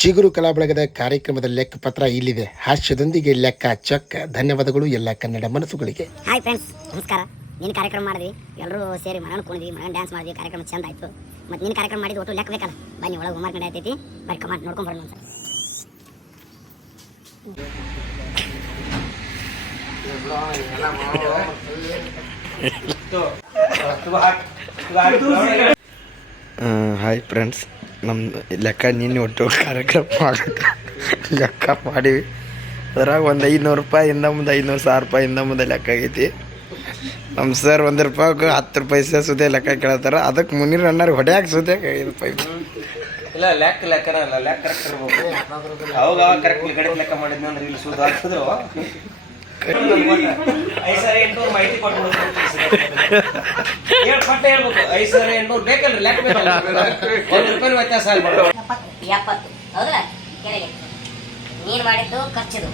ಚಿಗುರು ಕಲಾ ಬಳಗದ ಕಾರ್ಯಕ್ರಮದ ಲೆಕ್ಕಪತ್ರ ಇಲ್ಲಿದೆ. ಹಾಸ್ಯದೊಂದಿಗೆ ಲೆಕ್ಕ ಚೊಕ್ಕ. ಧನ್ಯವಾದಗಳು ಎಲ್ಲ ಕನ್ನಡ ಮನಸ್ಸುಗಳಿಗೆ. ಹಾಯ್ ಫ್ರೆಂಡ್ಸ್, ನಮಸ್ಕಾರ. ನೀನು ಕಾರ್ಯಕ್ರಮ ಮಾಡಿದ್ವಿ, ಎಲ್ಲರೂ ಸೇರಿ ಮನ ಕುಣಿದ್ವಿ, ಮನ ಡ್ಯಾನ್ಸ್ ಮಾಡಿದ್ವಿ, ಕಾರ್ಯಕ್ರಮ ಚಂದ ಆಯಿತು. ಮತ್ತು ನೀನು ಕಾರ್ಯಕ್ರಮ ಮಾಡಿದ್ದು ಒಟ್ಟು ಲೆಕ್ಕ ಬೇಕಲ್ಲ. ಬನ್ನಿ ಒಳಗೆ ಹೋಮ್ವರ್ಕ್ ನಡೀತೈತಿ, ಬರೀ ಕಮಾಂಡ್ ನೋಡ್ಕೊಂಡು ಬರೋಣ ಸರ್. ಹಾಯ್ ಫ್ರೆಂಡ್ಸ್, ನಮ್ಮ ಲೆಕ್ಕ ನಿನ್ನೆ ಒಟ್ಟು ಕಾರ್ಯಕ್ರಮ ಲೆಕ್ಕ ಮಾಡೀವಿ. ಅದ್ರಾಗ ಒಂದು 500 ರೂಪಾಯಿಂದ ಮುಂದೆ 500,000 ರೂಪಾಯಿಂದ ಮುಂದೆ ಲೆಕ್ಕ ಆಗೈತಿ. ನಮ್ಮ ಸರ್ 1 ರೂಪಾಯಿಗೆ 10 ರೂಪಾಯಿ ಸುದೇ ಲೆಕ್ಕ ಕೇಳತ್ತಾರ. ಅದಕ್ಕೆ ಮುನ್ನೀರು ಅಣ್ಣಾರು ಹೊಡ್ಯಾಕೆ ಸುದೇ 5 ರೂಪಾಯಿ ಇಲ್ಲ. ಲೆಕ್ಕನ ಅಲ್ಲ, ಲೆಕ್ಕ ಕರೆಕ್ಟ್ ಇರ್ಬೇಕು. ಅವಾಗ ಕರೆಕ್ಟ್ ಗಡಿ ಲೆಕ್ಕ ಮಾಡಿದ್ವಿ ಅಂದ್ರೆ ಇಲ್ಲಿ ಸುದ್ದಿ ಆಗ್ತದ್ರು. 5,800 ಮಾಹಿತಿ ಕೊಟ್ಟು ಹೇಳ್ಬೇಕು. 5,800 ಬೇಕಲ್ರಿ, ಲೆಕ್ಕ ಬೇಕಲ್ಲ. 1 ರೂಪಾಯಿ ವ್ಯತ್ಯಾಸ ಆಗ್ಬಾರ್ದು. 70 ಹೌದಾ? ಕೆರೆಗೆ ನೀನು ಮಾಡಿದ್ದು ಖರ್ಚಿದು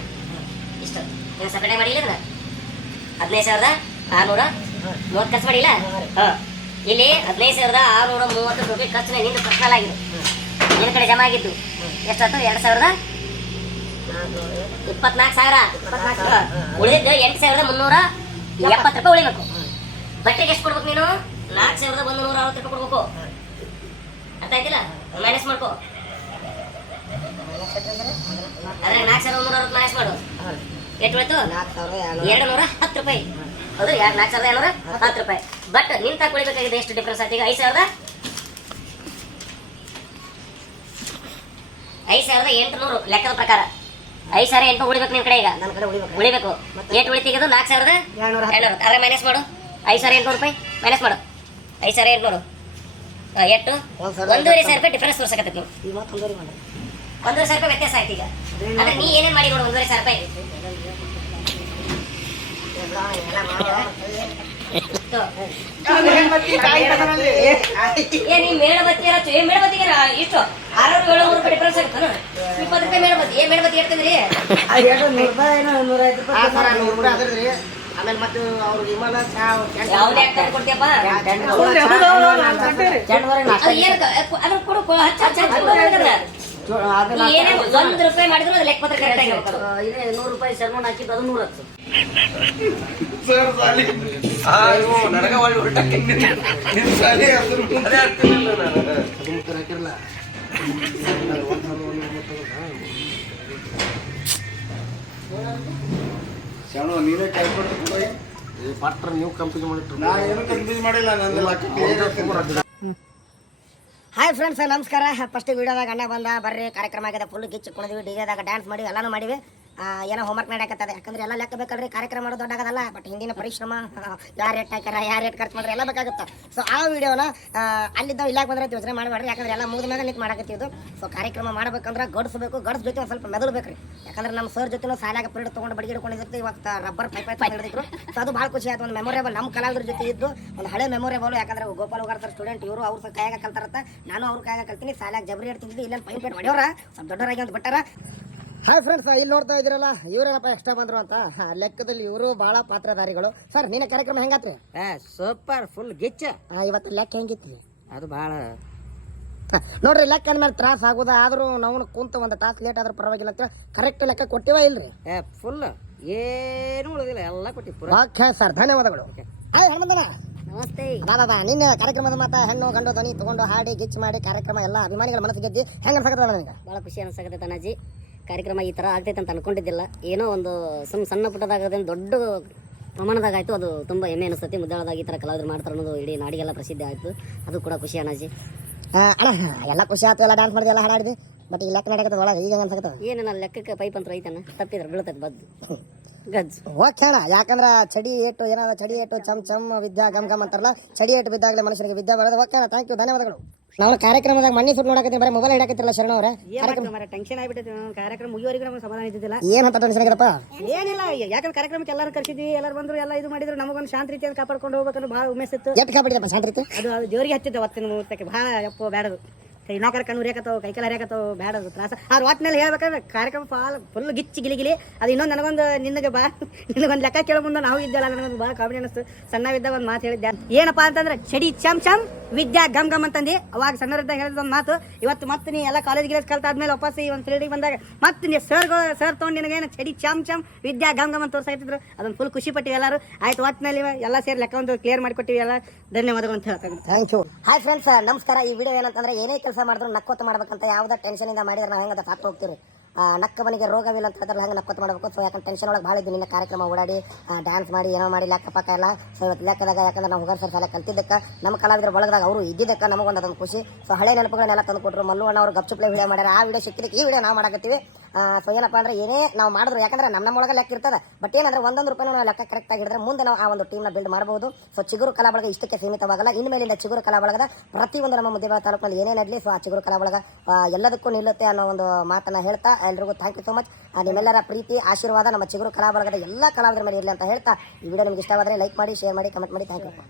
ಇಷ್ಟು ನೀವು ಸಪರೇಟ್ ಮಾಡಿಲ್ಲ. 15,630 ಖರ್ಚು ಮಾಡಿಲ್ಲ. ಹಾಂ, ಇಲ್ಲಿ 15,630 ರೂಪಾಯಿ ಖರ್ಚು ನಿಂದು ಪರ್ಸನಲ್ ಆಗಿದೆ. ನಿನ್ನ ಕಡೆ ಜಮಾ ಆಗಿದ್ದು ಎಷ್ಟಾಯ್ತು? 2,24,000. ಉಳಿದಿದ್ದು 8,370 ರೂಪಾಯಿ ಉಳಿಬೇಕು. ಬಟ್ಟೆಗೆ ಎಷ್ಟು ಕೊಡ್ಬೇಕು ನೀನು? 4,160 ರೂಪಾಯಿ ಕೊಡ್ಬೇಕು. ಅರ್ಥ ಆಯ್ತಿಲ್ಲ? ಮೈನಸ್ ಮಾಡ್ಕೋ. ಅದ್ರಾಗ 4,160 ಮೈನಸ್ ಮಾಡು. ಎಷ್ಟು ಉಳಿತು? 210 ರೂಪಾಯಿ. ಹೌದು, 4,210 ರೂಪಾಯಿ. ಬಟ್ ನಿನ್ ತಾಕ ಉಳಿಬೇಕಾಗಿದೆ ಎಷ್ಟು ಡಿಫ್ರೆನ್ಸ್ ಆಯ್ತು? ಈಗ 5,800 ಲೆಕ್ಕದ ಪ್ರಕಾರ 5,800 ಉಳಿಬೇಕು ನಿನ್ ಕಡೆ. ಈಗ ನನ್ನ ಕಡೆ ಉಳಿಬೇಕು. ಎಷ್ಟು ಉಳಿತಿಗೋದು? 4,200. ಅದ್ರ ಮೈನಸ್ ಮಾಡು. 5,800 ರೂಪಾಯಿ ಮೈನಸ್ ಮಾಡು. 5,800 ಎಷ್ಟು? 1,500 ರೂಪಾಯಿ ಡಿಫ್ರೆನ್ಸ್ ತೋರ್ಸಕತ್ತೈತಿ ನೀವು. 1,500 ರೂಪಾಯಿ ವ್ಯತ್ಯಾಸ ಆಯ್ತು. ಈಗ ಅಂದ್ರೆ ನೀ ಏನೇನು ಮಾಡಿ ನೋಡು. 1,500 ರೂಪಾಯಿ ಮೇಣಬತ್ತಿಗೆ ಇಷ್ಟು 600-700 ರೂಪಾಯಿ ಡಿಫ್ರೆನ್ಸ್ ಆಗುತ್ತಾನ. 20 ರೂಪಾಯಿ ಮೇಣಬತ್ತಿ. ಮೇಣಬತ್ತಿ ಹೇಳ್ತಿದ್ರಿ? 100 ರೂಪಾಯಿ 150 ರೂಪಾಯಿ. ಆಮೇಲೆ ಮತ್ತೆ ಅವ್ರು ವಿಮಾನ ಯಾವುದೇ ಆಗ್ತಾ ಕೊಡ್ತೀಯಪ್ಪ? ಅದ್ರ ಕೊಡು. 1 ರೂಪಾಯಿ ಮಾಡಿದ್ರು ಅದು ಲೆಕ್ಕ ಪತ್ರ ಕರೆಕ್ಟ್ ಆಗಿರ್ಬೇಕು. 100 ರೂಪಾಯಿ ಶರ್ಮನ್ ಹಾಕಿದ್ದು ಅದು 100 ನನಗ ಒಳ್ಳೆ ಹೊರಟಕ್ಕೆ ನೀನೇ ಕ್ಯಾಲ್ಕುಲೇಟರ್ ಪಾಟ್ರ ನೀವು ಕಂಪ್ಲೀಟ್ ಮಾಡಿಟ್ಟು. ನಾ ಏನು ಕಂಪ್ಲೀಟ್ ಮಾಡಿಲ್ಲ. ಹಾಯ್ ಫ್ರೆಂಡ್ಸ್, ನಮಸ್ಕಾರ. ಫಸ್ಟ್ ವಿಡಿಯೋದಾಗ ಅಣ್ಣ ಬಂದ ಬರ್ರಿ ಕಾರ್ಯಕ್ರಮ ಆಗಿದೆ. ಫುಲ್ ಗಿಚ್ಚು ಕುಣಿದ್ವಿ, ಡಿಜೆದಾಗ ಡ್ಯಾನ್ಸ್ ಮಾಡಿ ಎಲ್ಲಾನು ಮಾಡಿವಿ. ಏನೋ ಹೋಮ್ವರ್ಕ್ ನಡೆಯಕತ್ತದೆ. ಯಾಕಂದ್ರೆ ಎಲ್ಲ ಲೆಕ್ಕ ಬೇಕಲ್ರಿ. ಕಾರ್ಯಕ್ರಮ ಮಾಡೋದು ದೊಡ್ಡಾಗದಲ್ಲ. ಬಟ್ ಹಿಂದಿನ ಪರಿಶ್ರಮ, ಯಾರು ರೇಟ್ ಹಾಕ್ಯಾರ, ಯಾರು ರೇಟ್ ಖರ್ಚು ಮಾಡಿದ್ರೆ ಎಲ್ಲ ಬೇಕಾಗುತ್ತೆ. ಸೊ ಆ ವಿಡಿಯೋನ ಅಲ್ಲಿದ್ದಾವೆ ಇಲ್ಲಾಕ ಬಂದ್ರೆ ಯೋಚನೆ ಮಾಡಬೇಡ್ರಿ. ಯಾಕಂದ್ರೆ ಎಲ್ಲ ಮುಗಿದ ಮ್ಯಾಗ ನಿಂತು ಮಾಡಕತ್ತಿದ್ದು. ಸೊ ಕಾರ್ಯಕ್ರಮ ಮಾಡ್ಬೇಕಂದ್ರೆ ಗಡ್ಸ್ಬೇಕು. ಗಡ್ಸ್ ಜೊತೆ ಒಂದು ಸ್ವಲ್ಪ ಮೆದಳು ಬೇಕ್ರಿ. ಯಾಕಂದ್ರೆ ನಮ್ಮ ಸರ್ ಜೊತೆ ಸಾಲಾಗ ಪೀರಿಯಡ್ ತೊಗೊಂಡು ಬಡಿಗೆ ಹಿಡ್ಕೊಂಡಿರ್ತೀವಿ. ಇವತ್ತು ರಬ್ಬರ್ ಪೈಪ್ ಹಿಡಿದಿದ್ರು. ಸೊ ಅದು ಭಾಳ ಖುಷಿ ಆಯ್ತು. ಒಂದು ಮೆಮೊರೇಬಲ್ ನಮ್ಮ ಕಲಾವಿದ್ರ ಜೊತೆ ಇದ್ದು ಒಂದು ಹಳೆ ಮೆಮೊರೇಬಲ್. ಯಾಕಂದ್ರೆ ಗೋಪಾಲ್ ಹೋಗಾರ್ತಾರ ಸ್ಟೂಡೆಂಟ್ ಇವರು. ಅವ್ರ ಕೈಯಾಗ ಕಲ್ತಾರತ್ತ, ನಾನು ಅವ್ರ ಕೈಯಾಗ ಕಲ್ತೀನಿ. ಸಾಲಾಗ ಜಬರಿ ಇಡ್ತಿದ್ದು. ಇಲ್ಲೇನು ಪೈಪ್ ಹೊಡೆಯೋರ ಸ್ವಲ್ಪ ದೊಡ್ಡವರಾಗಿ ಅಂತ ಬಿಟ್ಟಾರ. ಹಾಯ್ ಫ್ರೆಂಡ್ಸ್, ಇಲ್ಲಿ ನೋಡ್ತಾ ಇದ್ದೀರಲ್ಲ, ಇವರೇನಪ್ಪ ಎಕ್ಸ್ಟ್ರಾ ಬಂದ್ರು ಅಂತ. ಲೆಕ್ಕದಲ್ಲಿ ಇವರು ಬಹಳ ಪಾತ್ರಧಾರಿಗಳು. ಸರ್, ನಿನ್ನ ಕಾರ್ಯಕ್ರಮ ಹೆಂಗಾತ್ರಿ? Super, full ಗಿಚ್ಚ. ಇವತ್ತು ಲೆಕ್ಕ ಹೆಂಗಿತ್ರಿ? ಅದು ಭಾಳ ನೋಡ್ರಿ, ಲೆಕ್ಕ ಅಂದ್ಮೇಲೆ ತ್ರಾಸ ಆಗೋದ. ಆದ್ರೂ ನಾವು ಕುಂತ ಒಂದು ತಾಸು ಲೇಟ್ ಆದ್ರೂ ಪರವಾಗಿಲ್ಲ ಅಂತ ಕರೆಕ್ಟ್ ಲೆಕ್ಕ ಕೊಟ್ಟಿವ ಇಲ್ರಿ? ಫುಲ್ ಏನು ಉಳಿದಿಲ್ಲ, ಎಲ್ಲ ಕೊಟ್ಟಿ ಪೂರ. ಓಕೆ ಸರ್, ಧನ್ಯವಾದಗಳು. ಹಾಯ್ ಹನುಮಂತನ, ನಮಸ್ತೆ. ಅದಾದ ನಿನ್ನೆ ಕಾರ್ಯಕ್ರಮದ ಮಾತಾ ಹೆಣ್ಣು ಗಂಡು ಧ್ವನಿ ತಗೊಂಡು ಹಾಡಿ ಗಿಚ್ಚು ಮಾಡಿ ಕಾರ್ಯಕ್ರಮ ಎಲ್ಲ ಅಭಿಮಾನಿಗಳ ಮನಸ್ಸು ಗೆದ್ದಿ ಹೆಂಗ ಅನ್ಸಕತ್ತದ ನನಗೆ? ಭಾಳ ಖುಷಿ ಅನ್ಸಕತ್ತೈತೆ ಅಣ್ಣಾಜಿ. ಕಾರ್ಯಕ್ರಮ ಈ ಥರ ಆಗ್ತೈತೆ ಅಂತ ಅನ್ಕೊಂಡಿದ್ದಿಲ್ಲ. ಏನೋ ಒಂದು ಸಣ್ಣ ಪುಟ್ಟದಾಗೋದೇನು ದೊಡ್ಡ ಪ್ರಮಾಣದಾಗ ಆಯಿತು. ಅದು ತುಂಬ ಹೆಮ್ಮೆ ಅನಿಸ್ತೈತಿ. ಮುದ್ದಾಳದಾಗ ಈ ಥರ ಕಲಾವಿದರು ಮಾಡ್ತಾರೆ ಅನ್ನೋದು ಇಡೀ ನಾಡಿಗೆಲ್ಲ ಪ್ರಸಿದ್ಧಿ ಆಯಿತು. ಅದು ಕೂಡ ಖುಷಿ ಅಣ್ಣಾಜಿ. ಅಣ್ಣ, ಎಲ್ಲ ಖುಷಿ ಆಯ್ತು. ಎಲ್ಲ ಡ್ಯಾನ್ಸ್ ಮಾಡಿದ್ವಿ, ಎಲ್ಲ ಹಾಡಾಡಿದ್ವಿ. ಬಟ್ ಈ ಲೆಕ್ಕ ನಡೆಯಕತ್ತದ ಒಳಗೆ ಈಗ ಹೆಂಗೆ ಅನ್ಸಕತ್ತದ? ಏನೇನ ಲೆಕ್ಕಕ್ಕೆ ಪೈಪ್ ಅಂತ ಐತಣ್ಣ, ತಪ್ಪಿದ್ರೆ ಬೀಳ್ತೈತೆ ಬದ್ದು ಗಜ್. ಓಕೆ ಅಣ್ಣ, ಯಾಕಂದ್ರೆ ಚಡಿ ಏಟು ಏನಾದ ಚಡಿ ಏಟು ಚಮ್ ಚಮ್ ವಿದ್ಯಾ ಗಮ್ ಗಮ್ ಅಂತಾರಲ್ಲ, ಚಡಿ ಏಟು ಬಿದ್ದಾಗಲೇ ಮನುಷ್ಯನಿಗೆ ವಿದ್ಯಾ ಬರೋದು. ಓಕೆ ಅಣ್ಣ, ಥ್ಯಾಂಕ್ ಯು, ಧನ್ಯವಾದಗಳು. ನಾವು ಕಾರ್ಯಕ್ರಮದಾಗ ಮಣ್ಣಿ ಸುಟ್ಟು ನೋಡಕತ್ತೀನಿ, ಬರೀ ಮೊಬೈಲ್ ಹಿಡಕತ್ತಿರಲ್ಲ ಶರಣ ಅವರೇ. ಟೆನ್ಷನ್ ಆಗಿಬಿಟ್ಟೈತೆ. ಕಾರ್ಯಕ್ರಮ ಮುಗಿಯೋರಿಗೆ ನಮಗೆ ಸಮಾಧಾನ ಇದ್ದಿದ್ದಿಲ್ಲ. ಏನಂತ ಟೆನ್ಷನ್ ಆಗಿರಪ್ಪ? ಏನಿಲ್ಲ, ಯಾಕಂದ್ರೆ ಕಾರ್ಯಕ್ರಮಕ್ಕೆ ಎಲ್ಲರೂ ಕರ್ಸಿದ್ವಿ, ಎಲ್ಲರೂ ಬಂದ್ರು, ಎಲ್ಲ ಇದು ಮಾಡಿದ್ರು. ನಮಗೊಂದು ಶಾಂತ ರೀತಿಯಲ್ಲಿ ಕಾಪಾಡ್ಕೊಂಡು ಹೋಗ್ಬೇಕಂದ್ರೆ ಭಾಳ ಉಮೇಶ್ ಇತ್ತು. ಎಷ್ಟು ಕಾಪಾಡಿದಪ್ಪ ಶಾಂತ ರೀತಿ? ಅದು ಜೋರಿಗೆ ಹಚ್ಚಿದ್ದೆ ಅವತ್ತಿನ ಮುಹೂರ್ತಕ್ಕೆ. ಭಾಳ ಯಪ್ಪೋ ಬೇಡದು. ನಾಲ್ಕರ ಕಣ್ಣು ಉರಿಯಾಕತ್ತವು ಕೈಕಾಲ ಹರಿಯಾಕತ್ತವು ಬೇಡ ಅದು ತ್ರಾಸ ಅವ್ರು ಒಟ್ಟಿನಲ್ಲಿ ಹೇಳ್ಬೇಕಂದ್ರೆ ಕಾರ್ಯಕ್ರಮ ಫುಲ್ ಗಿಚ್ಚಿ ಗಿಲಿ ಅದು ಇನ್ನೊಂದು ನನಗೊಂದು ನಿನಗೊಂದು ಲೆಕ್ಕ ಕೇಳೋ ಮುಂದೆ ನಾವು ಇದ್ದಲ್ಲ ನನಗೊಂದು ಭಾಳ ಕಾಮಿಡಿ ಅನಿಸ್ತು ಸಣ್ಣವಿದ್ದಾಗ ಒಂದು ಮಾತು ಹೇಳಿದ್ದೆ ಏನಪ್ಪಾ ಅಂತಂದ್ರೆ ಚಡಿ ಚಮ್ ಚಮ್ ವಿದ್ಯಾ ಗಮ್ ಗಮ್ ಅಂತಂದು ಅವಾಗ ಸಣ್ಣವರಿದ್ದಾಗ ಹೇಳಿದ ಒಂದು ಮಾತು ಇವತ್ತು ಮತ್ತೆ ನೀ ಎಲ್ಲ ಕಾಲೇಜ್ ಕಲ್ತಾದ್ಮೇಲೆ ವಾಪಸ್ ಈ ಒಂದು ಫೀಲ್ಡಿಗೆ ಬಂದಾಗ ಮತ್ತೆ ನೀ ಸರ್ ತೊಗೊಂಡು ನಿನಗೇನು ಚಡಿ ಚಮ್ ಚಮ್ ವಿದ್ಯಾ ಗಮ್ ಗಮ್ ಅಂತ ತೋರಿಸಾಯ್ತಿದ್ರು ಅದೊಂದು ಫುಲ್ ಖುಷಿ ಪಟ್ಟಿವಿ ಎಲ್ಲರೂ ಆಯ್ತು ಒಟ್ಟಿನಲ್ಲಿ ಎಲ್ಲ ಸೇರಿ ಲೆಕ್ಕ ಒಂದು ಕ್ಲಿಯರ್ ಮಾಡಿಕೊಟ್ಟಿವಿ ಎಲ್ಲ ಧನ್ಯವಾದಗಳು ಅಂತ ಹೇಳ್ತಾರೆ ಥ್ಯಾಂಕ್ ಯು ಹಾಯ್ ಫ್ರೆಂಡ್ಸ್ ನಮಸ್ಕಾರ ಈ ವಿಡಿಯೋ ಏನಂತಂದ್ರೆ ಏನೇ ಕೆಲಸ ಮಾಡಿದ್ರು ನಕ್ಕೋತ ಮಾಡ್ಬೇಕಂತ ಯಾವುದೇ ಟೆನ್ಷನ್ ಇಂದ ಮಾಡಿದ್ರೆ ನಾವು ಹೆಂಗೆ ಸಾಕು ಹೋಗ್ತೀವಿ ನಕ್ಕ ಮನೆಗೆ ರೋಗವಿಲ್ಲ ಅಂತ ಹೇಳಿದ್ರೆ ಹೆಂಗೆ ನಕ್ಕೋತ ಮಾಡಬೇಕು ಸೊ ಯಾಕಂದ್ರೆ ಟೆನ್ಷನ್ ಒಳಗೆ ಭಾಳ ಇದ್ದು ನಿನ್ನ ಕಾರ್ಯಕ್ರಮ ಓಡಾಡಿ ಡ್ಯಾನ್ಸ್ ಮಾಡಿ ಏನೋ ಮಾಡಿ ಲೆಕ್ಕ ಪಕ್ಕ ಎಲ್ಲ ಸೊ ಇವತ್ತು ಲೆಕ್ಕದಾಗ ಯಾಕಂದ್ರೆ ನಾವು ಹುಗರ್ ಸರ್ ಕಲ್ತಿದ್ದಕ್ಕೆ ನಮ್ಮ ಕಲಾವಿದರ ಬಳಗದಾಗ ಅವರು ಇದ್ದಿದ್ದಕ್ಕೆ ನಮಗೊಂದು ಅದೊಂದು ಖುಷಿ ಸೊ ಹಳೆ ನೆನಪುಗಳನ್ನೆಲ್ಲ ತಂದು ಕೊಟ್ಟರು ಮಲ್ಲು ಅಣ್ಣ ಅವರು ಗಪ್ಚುಪ್ಲೆ ವಿಡಿಯೋ ಮಾಡ್ಯಾರ ಆ ವಿಡಿಯೋ ಸಿಕ್ಕಿದ್ದಕ್ಕೆ ಈ ವಿಡಿಯೋ ನಾವು ಮಾಡಕತ್ತೀವಿ ಸೊ ಏನಪ್ಪ ಅಂದ್ರೆ ಏನೇ ನಾವು ಮಾಡಿದ್ರು ಯಾಕಂದ್ರೆ ನಮ್ಮೊಳಗೆ ಲೆಕ್ಕ ಇರ್ತದೆ ಬಟ್ ಏನಂದ್ರೆ ಒಂದೊಂದು ರೂಪಾಯಿ ನಾವು ಲೆಕ್ಕ ಕರೆಕ್ಟ್ ಆಗಿದ್ರೆ ಮುಂದೆ ನಾವು ಆ ಒಂದು ಟೀಮ್ನ ಬಿಲ್ಡ್ ಮಾಡಬಹುದು ಸೊ ಚಿಗುರು ಕಲಾ ಬಳಗ ಇಷ್ಟಕ್ಕೆ ಸೀಮಿತವಾಗಲ್ಲ ಇನ್ಮೇಲಿಂದ ಚಿಗುರು ಕಲಾ ಬಳಗದ ಪ್ರತಿಯೊಂದು ನಮ್ಮ ಮುದ್ದೇಬಿಹಾಳ ತಾಲೂಕಿನಲ್ಲಿ ಏನೇ ನಡಲಿ ಸೊ ಆ ಚಿಗುರು ಕಲಾ ಬಳಗ ಎಲ್ಲದಕ್ಕೂ ನಿಲ್ಲುತ್ತೆ ಅನ್ನೋ ಒಂದು ಮಾತನ್ನ ಹೇಳ್ತಾ ಎಲ್ರಿಗೂ ಥ್ಯಾಂಕ್ ಯು ಸೊ ಮಚ್ ನಿಮ್ಮೆಲ್ಲರ ಪ್ರೀತಿ ಆಶೀರ್ವಾದ ನಮ್ಮ ಚಿಗುರು ಕಲಾ ಬಳಗದ ಎಲ್ಲ ಕಲಾವಿದರ ಮೇಲೆ ಇರಲಿ ಅಂತ ಹೇಳ್ತಾ ಈ ವಿಡಿಯೋ ನಿಮ್ಗೆ ಇಷ್ಟವಾದರೆ ಲೈಕ್ ಮಾಡಿ ಶೇರ್ ಮಾಡಿ ಕಮೆಂಟ್ ಮಾಡಿ ಥ್ಯಾಂಕ್ ಯು.